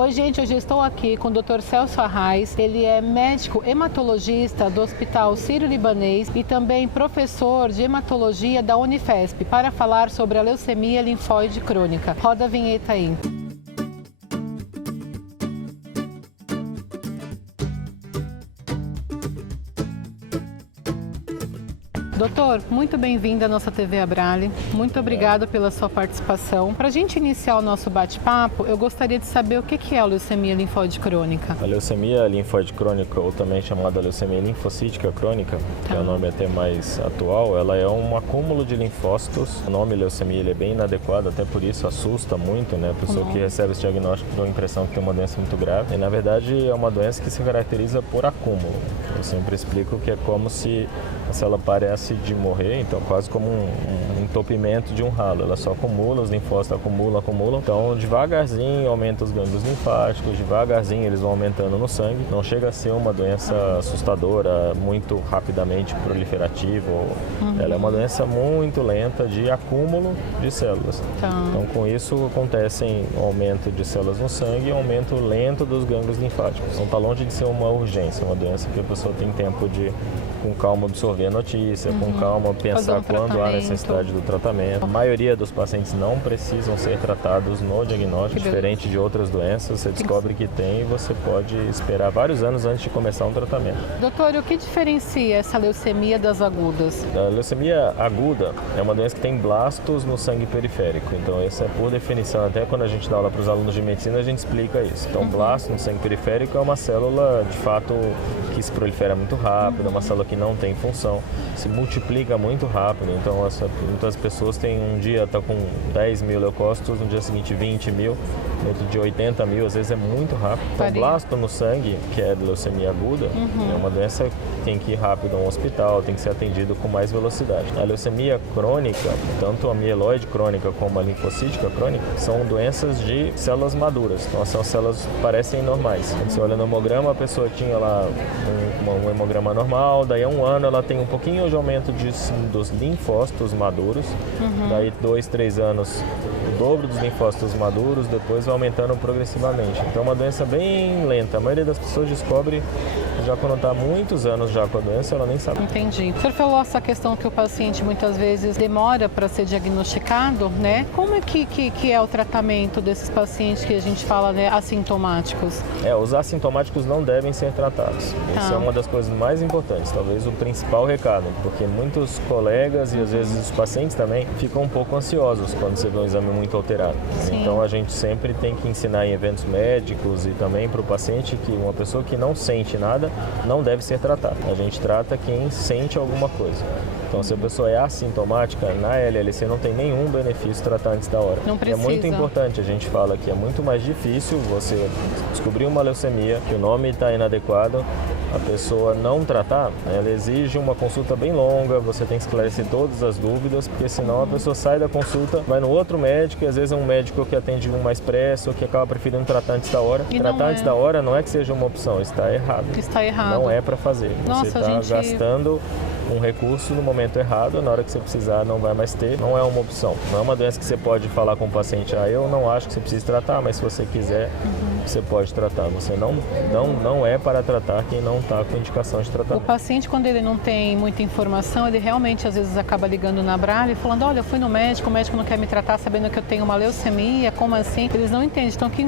Oi, gente, hoje eu estou aqui com o Dr. Celso Arraes. Ele é médico hematologista do Hospital Sírio-Libanês e também professor de hematologia da Unifesp, para falar sobre a leucemia linfóide crônica. Roda a vinheta aí. Doutor, muito bem-vindo à nossa TV Abrale. Muito obrigado pela sua participação. Para a gente iniciar o nosso bate-papo, eu gostaria de saber o que é a leucemia linfóide crônica. A leucemia linfóide crônica, ou também chamada leucemia linfocítica crônica, que é o nome até mais atual, ela é um acúmulo de linfócitos. O nome leucemia ele é bem inadequado, até por isso assusta muito, né? A pessoa que recebe esse diagnóstico tem a impressão que tem uma doença muito grave. E, na verdade, é uma doença que se caracteriza por acúmulo. Eu sempre explico que é como se a célula parece de morrer, então quase como um entupimento de um ralo. Ela só acumula, os linfócitos acumulam. Então, devagarzinho aumenta os gânglios linfáticos, devagarzinho eles vão aumentando no sangue. Não chega a ser uma doença assustadora, muito rapidamente proliferativa. Ela é uma doença muito lenta de acúmulo de células. Então, com isso acontece um aumento de células no sangue e um aumento lento dos gânglios linfáticos. Então, está longe de ser uma urgência, uma doença que a pessoa tem tempo de, com calma, absorver a notícia, com calma, pensar quando há necessidade do tratamento. A maioria dos pacientes não precisam ser tratados no diagnóstico, diferente de outras doenças. Você descobre que tem e você pode esperar vários anos antes de começar um tratamento. Doutor, o que diferencia essa leucemia das agudas? A leucemia aguda é uma doença que tem blastos no sangue periférico. Então, essa é por definição, até quando a gente dá aula para os alunos de medicina, a gente explica isso. Então, blasto no sangue periférico é uma célula, de fato, que se prolifera muito rápido, é uma célula que não tem função, se multiplica muito rápido. Então, muitas pessoas têm um dia tá com 10 mil leucócitos, no dia seguinte 20 mil, no outro dia 80 mil, às vezes é muito rápido. Então, blasto no sangue, que é leucemia aguda, é uma doença que tem que ir rápido a um hospital, tem que ser atendido com mais velocidade. A leucemia crônica, tanto a mieloide crônica como a linfocítica crônica, são doenças de células maduras. Então, são células que parecem normais. Quando você olha no hemograma, a pessoa tinha lá um hemograma normal, daí a um ano ela tem um pouquinho de aumento dos linfócitos maduros, daí 2, 3 anos o dobro dos linfócitos maduros, depois vai aumentando progressivamente. Então é uma doença bem lenta, a maioria das pessoas descobre já quando está há muitos anos já com a doença, ela nem sabe. Entendi. O senhor falou essa questão que o paciente muitas vezes demora para ser diagnosticado, né? Como é que é o tratamento desses pacientes que a gente fala, né, assintomáticos? Os assintomáticos não devem ser tratados. Isso é uma das coisas mais importantes, talvez o principal recado, porque muitos colegas e às vezes os pacientes também ficam um pouco ansiosos quando você vê um exame muito alterado. Sim. Então a gente sempre tem que ensinar em eventos médicos e também para o paciente que uma pessoa que não sente nada não deve ser tratada. A gente trata quem sente alguma coisa. Então, se a pessoa é assintomática, na LLC não tem nenhum benefício tratar antes da hora. Não precisa. É muito importante, a gente fala que é muito mais difícil você descobrir uma leucemia, que o nome está inadequado, a pessoa não tratar, ela exige uma consulta bem longa, você tem que esclarecer todas as dúvidas, porque senão a pessoa sai da consulta, vai no outro médico, e às vezes é um médico que atende mais pressa, ou que acaba preferindo tratar antes da hora. E tratar antes da hora não é que seja uma opção, está errado. Está errado. Não é para fazer. Nossa, você está gastando um recurso no momento errado, na hora que você precisar não vai mais ter, não é uma opção. Não é uma doença que você pode falar com o paciente, eu não acho que você precisa tratar, mas se você quiser, você pode tratar. Você não é para tratar quem não está com indicação de tratamento. O paciente, quando ele não tem muita informação, ele realmente às vezes acaba ligando na Abrale e falando, olha, eu fui no médico, o médico não quer me tratar sabendo que eu tenho uma leucemia, como assim? Eles não entendem. Então, que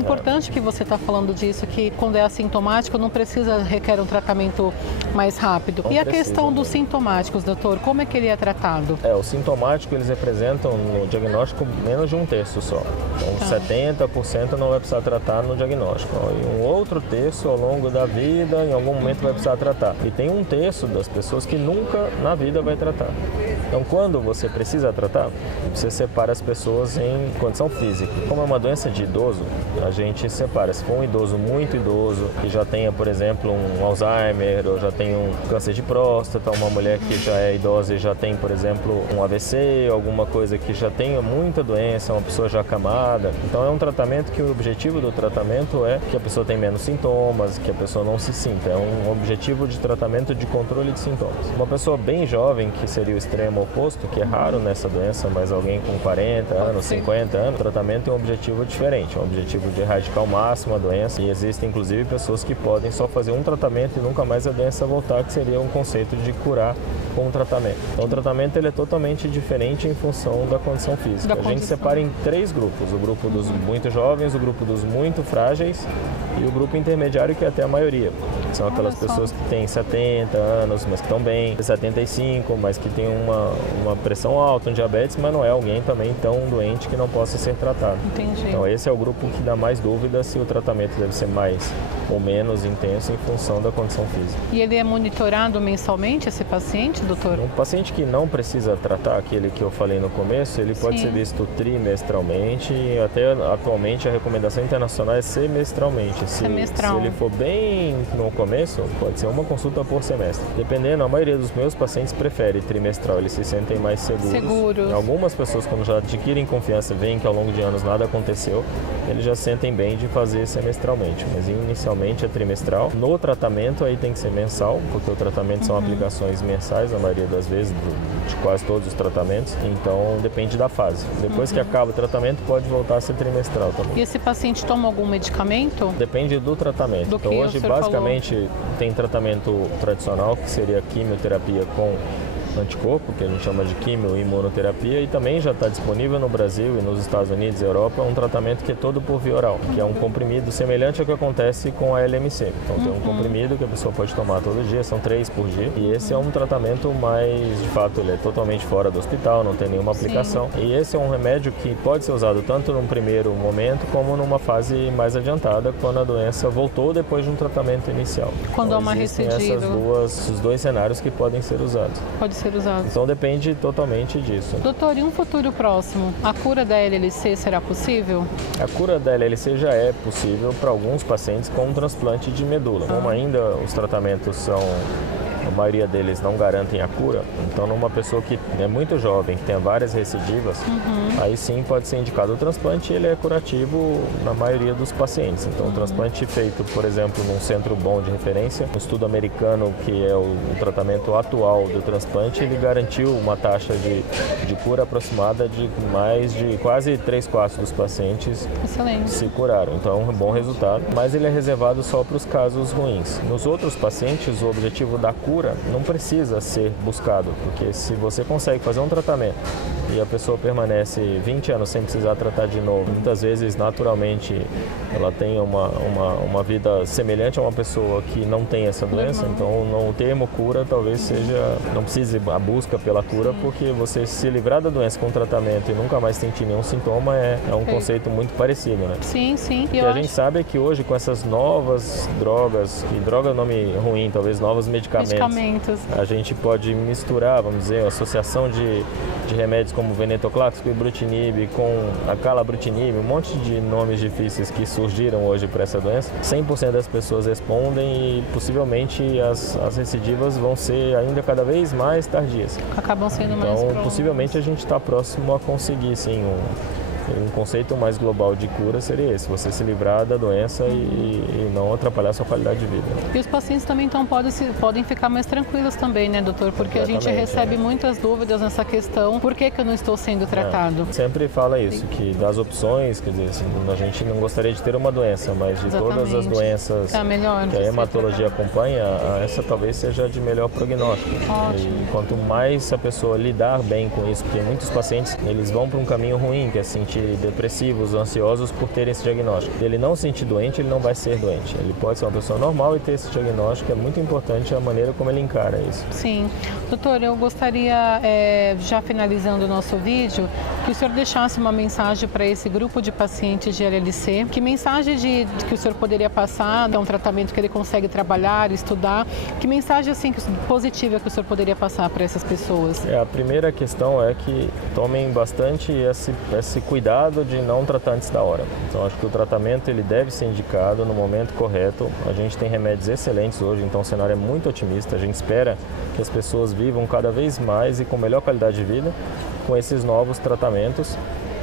importante que você está falando disso, que quando é assintomático não requer um tratamento mais rápido. Não e a precisa, questão dos sintomáticos, doutor, como é que ele é tratado? O sintomático, eles representam no diagnóstico menos de 1/3 só. Então, 70% não vai precisar tratar no diagnóstico. E um outro terço, ao longo da vida, em algum momento vai precisar tratar. E tem 1/3 das pessoas que nunca na vida vai tratar. Então, quando você precisa tratar, você separa as pessoas em condição física. Como é uma doença de idoso, a gente separa. Se for um idoso muito idoso, que já tenha, por exemplo, um Alzheimer, ou já tem um câncer de próstata, uma mulher que já é idosa e já tem, por exemplo, um AVC, alguma coisa que já tenha muita doença, uma pessoa já acamada. Então, é um tratamento que o objetivo do tratamento é que a pessoa tenha menos sintomas, que a pessoa não se sucinta, é um objetivo de tratamento de controle de sintomas. Uma pessoa bem jovem, que seria o extremo oposto, que é raro nessa doença, mas alguém com 40 anos, 50 anos, o tratamento tem um objetivo diferente, um objetivo de erradicar ao máximo a doença, e existem inclusive pessoas que podem só fazer um tratamento e nunca mais a doença voltar, que seria um conceito de curar com o tratamento. Então o tratamento ele é totalmente diferente em função da condição física. A gente separa em 3 grupos, o grupo dos muito jovens, o grupo dos muito frágeis e o grupo intermediário, que é até a maioria. São aquelas pessoas que têm 70 anos, mas que estão bem, 75, mas que têm uma pressão alta, um diabetes, mas não é alguém também tão doente que não possa ser tratado. Entendi. Então esse é o grupo que dá mais dúvida se o tratamento deve ser mais ou menos intenso em função da condição física. E ele é monitorado mensalmente, esse paciente, doutor? Um paciente que não precisa tratar, aquele que eu falei no começo, ele pode ser visto trimestralmente, e até atualmente a recomendação internacional é semestralmente. Se ele for bem no começo, pode ser uma consulta por semestre. Dependendo, a maioria dos meus pacientes prefere trimestral, eles se sentem mais seguros. Algumas pessoas, quando já adquirem confiança, veem que ao longo de anos nada aconteceu, eles já sentem bem de fazer semestralmente, mas inicialmente é trimestral. No tratamento aí tem que ser mensal, porque o tratamento são aplicações mensais, na maioria das vezes, de quase todos os tratamentos, então depende da fase. Depois que acaba o tratamento, pode voltar a ser trimestral também. E esse paciente toma algum medicamento? Depende do tratamento. Então hoje basicamente tem tratamento tradicional, que seria quimioterapia com anticorpo, que a gente chama de quimio-imunoterapia, e também já está disponível no Brasil e nos Estados Unidos e Europa um tratamento que é todo por via oral, que é um comprimido semelhante ao que acontece com a LMC. Então tem um comprimido que a pessoa pode tomar todo dia, são 3 por dia, e esse é um tratamento mais, de fato, ele é totalmente fora do hospital, não tem nenhuma aplicação. E esse é um remédio que pode ser usado tanto num primeiro momento como numa fase mais adiantada, quando a doença voltou depois de um tratamento inicial. Quando há uma recidiva. Esses 2 cenários que podem ser usados. Pode ser usado. Então depende totalmente disso. Doutor, e um futuro próximo, a cura da LLC será possível? A cura da LLC já é possível para alguns pacientes com um transplante de medula. Como ainda os tratamentos são, a maioria deles não garantem a cura, então numa pessoa que é muito jovem, que tenha várias recidivas, aí sim pode ser indicado o transplante, e ele é curativo na maioria dos pacientes. Então o transplante feito, por exemplo, num centro bom de referência, um estudo americano, que é o tratamento atual do transplante, ele garantiu uma taxa de cura aproximada de mais de quase 3/4 dos pacientes se curaram. Então é um bom resultado, mas ele é reservado só para os casos ruins. Nos outros pacientes, o objetivo da cura não precisa ser buscado, porque se você consegue fazer um tratamento e a pessoa permanece 20 anos sem precisar tratar de novo, muitas vezes naturalmente ela tem uma vida semelhante a uma pessoa que não tem essa doença, então o termo cura talvez seja, não precise a busca pela cura, porque você se livrar da doença com tratamento e nunca mais sentir nenhum sintoma é um conceito muito parecido, né? Sim, sim. O que a gente sabe é que hoje com essas novas drogas, e droga é um nome ruim, talvez novos medicamentos, a gente pode misturar, vamos dizer, a associação de remédios como venetoclax, ibrutinib, com acalabrutinib, um monte de nomes difíceis que surgiram hoje para essa doença. 100% das pessoas respondem e possivelmente as recidivas vão ser ainda cada vez mais tardias. Acabam sendo mais Então, possivelmente a gente está próximo a conseguir, sim, um conceito mais global de cura seria esse, você se livrar da doença e não atrapalhar a sua qualidade de vida. E os pacientes também então podem ficar mais tranquilos também, né, doutor? Porque a gente recebe muitas dúvidas nessa questão, por que eu não estou sendo tratado? Sempre fala isso, que das opções, quer dizer, a gente não gostaria de ter uma doença, mas de todas as doenças que a hematologia acompanha, essa talvez seja de melhor prognóstico. Ótimo. E quanto mais a pessoa lidar bem com isso, porque muitos pacientes, eles vão para um caminho ruim, que é sentir depressivos, ansiosos por terem esse diagnóstico. Se ele não se sentir doente, ele não vai ser doente. Ele pode ser uma pessoa normal e ter esse diagnóstico. É muito importante a maneira como ele encara isso. Sim. Doutor, eu gostaria, já finalizando o nosso vídeo, que o senhor deixasse uma mensagem para esse grupo de pacientes de LLC. Que mensagem que o senhor poderia passar? É um tratamento que ele consegue trabalhar, estudar. Que mensagem assim, positiva que o senhor poderia passar para essas pessoas? A primeira questão é que tomem bastante esse cuidado de não tratar antes da hora. Então acho que o tratamento ele deve ser indicado no momento correto. A gente tem remédios excelentes hoje, então o cenário é muito otimista. A gente espera que as pessoas vivam cada vez mais e com melhor qualidade de vida com esses novos tratamentos.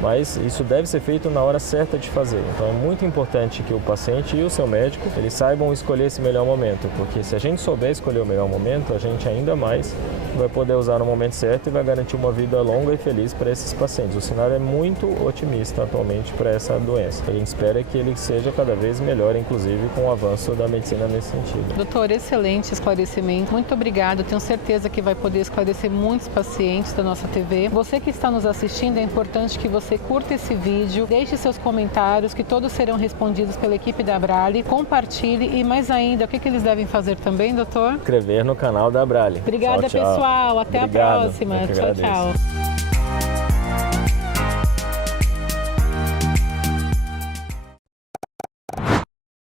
mas isso deve ser feito na hora certa de fazer. Então é muito importante que o paciente e o seu médico, eles saibam escolher esse melhor momento, porque se a gente souber escolher o melhor momento, a gente ainda mais vai poder usar no momento certo e vai garantir uma vida longa e feliz para esses pacientes. O cenário é muito otimista atualmente para essa doença. A gente espera que ele seja cada vez melhor, inclusive com o avanço da medicina nesse sentido. Doutor, excelente esclarecimento. Muito obrigado. Tenho certeza que vai poder esclarecer muitos pacientes da nossa TV. Você que está nos assistindo, é importante que você curta esse vídeo, deixe seus comentários, que todos serão respondidos pela equipe da Abrale. Compartilhe e, mais ainda, o que eles devem fazer também, doutor? Inscrever no canal da Abrale. Obrigada, tchau, tchau. pessoal. Até Obrigado. a próxima. Eu que Tchau, agradeço. tchau.